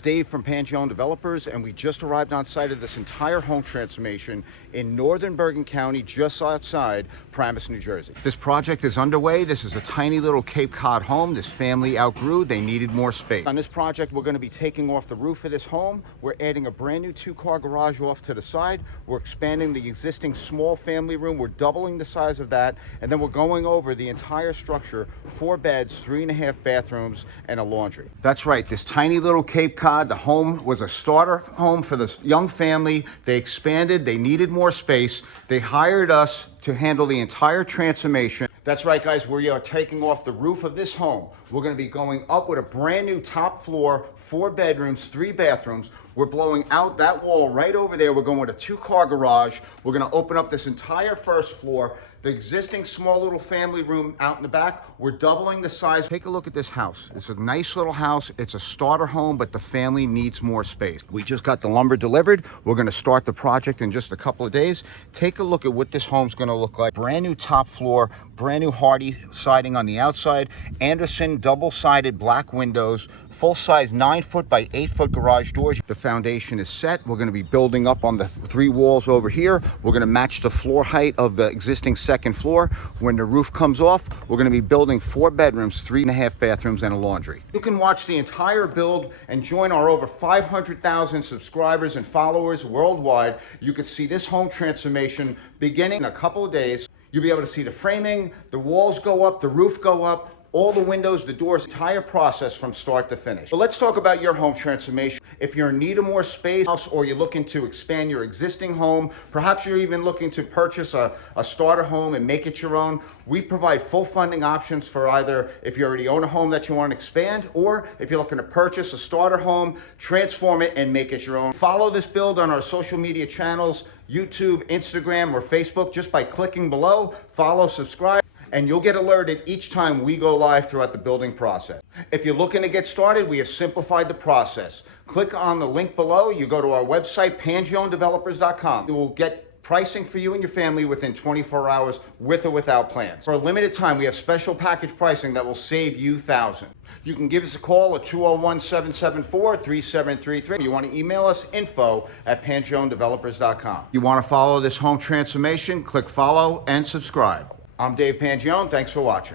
Dave from Pangione Developers, and we just arrived on site of this entire home transformation in northern Bergen County, just outside Paramus, New Jersey. This project is underway. This is a tiny little Cape Cod home this family outgrew. They needed more space. On this project, we're going to be taking off the roof of this home. We're adding a brand new 2-car garage off to the side. We're expanding the existing small family room. We're doubling the size of that, and then we're going over the entire structure, 4 beds, 3.5 bathrooms, and a laundry. That's right, this tiny little Cape Cod, the home was a starter home for this young family. They expanded, they needed more space. They hired us to handle the entire transformation. That's right, guys, we are taking off the roof of this home. We're gonna be going up with a brand new top floor, 4 bedrooms, 3 bathrooms. We're blowing out that wall right over there. We're going with a 2-car garage. We're gonna open up this entire first floor. The existing small little family room out in the back, we're doubling the size. Take a look at this house. It's a nice little house. It's a starter home, but the family needs more space. We just got the lumber delivered. We're gonna start the project in just a couple of days. Take a look at what this home's gonna look like. Brand new top floor, brand new hardy siding on the outside, Anderson double-sided black windows, full-size 9-foot by 8-foot garage doors. The foundation is set. We're gonna be building up on the 3 walls over here. We're gonna match the floor height of the existing second floor. When the roof comes off, we're gonna be building 4 bedrooms, 3.5 bathrooms, and a laundry. You can watch the entire build and join our over 500,000 subscribers and followers worldwide. You can see this home transformation beginning in a couple of days. You'll be able to see the framing, the walls go up, the roof go up, all the windows, the doors, entire process from start to finish. So let's talk about your home transformation. If you're in need of more space or you're looking to expand your existing home, perhaps you're even looking to purchase a starter home and make it your own, we provide full funding options for either if you already own a home that you want to expand, or if you're looking to purchase a starter home, transform it and make it your own. Follow this build on our social media channels, YouTube, Instagram, or Facebook, just by clicking below. Follow, subscribe, and you'll get alerted each time we go live throughout the building process. If you're looking to get started, we have simplified the process. Click on the link below. You go to our website, PangioneDevelopers.com. You will get pricing for you and your family within 24 hours with or without plans. For a limited time, we have special package pricing that will save you thousands. You can give us a call at 201-774-3733. You want to email us, info@PangioneDevelopers.com. You want to follow this home transformation, click follow and subscribe. I'm Dave Pangione. Thanks for watching.